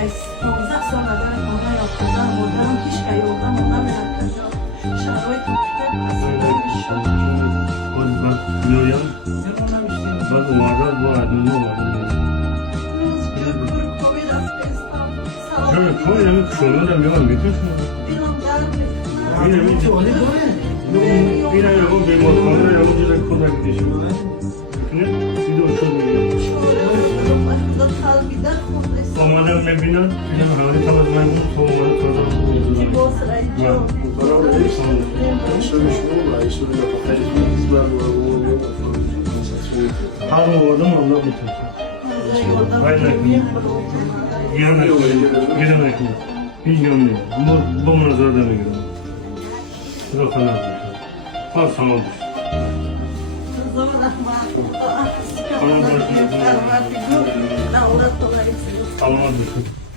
15 سال در خانه یافتم مادرم پیش که یافتم مادرم نکنم شرایط میایم بعد اومدن با ادنو چرا کاری همین شما رو میان میتونید این همین جوانی داره این همین رو بیمار خانه رو همون جزا کمک دیشون میتونید ویدیو شد میگم آمدم میبینم این همه تمام از من بود تو اومده تازه هر آوردم الله میتونید باید نکنید گیر نکنید هیچ گم نید با منظر نمیگیرم خدا خلاف بشه خواست سلام بشه سلامت بشه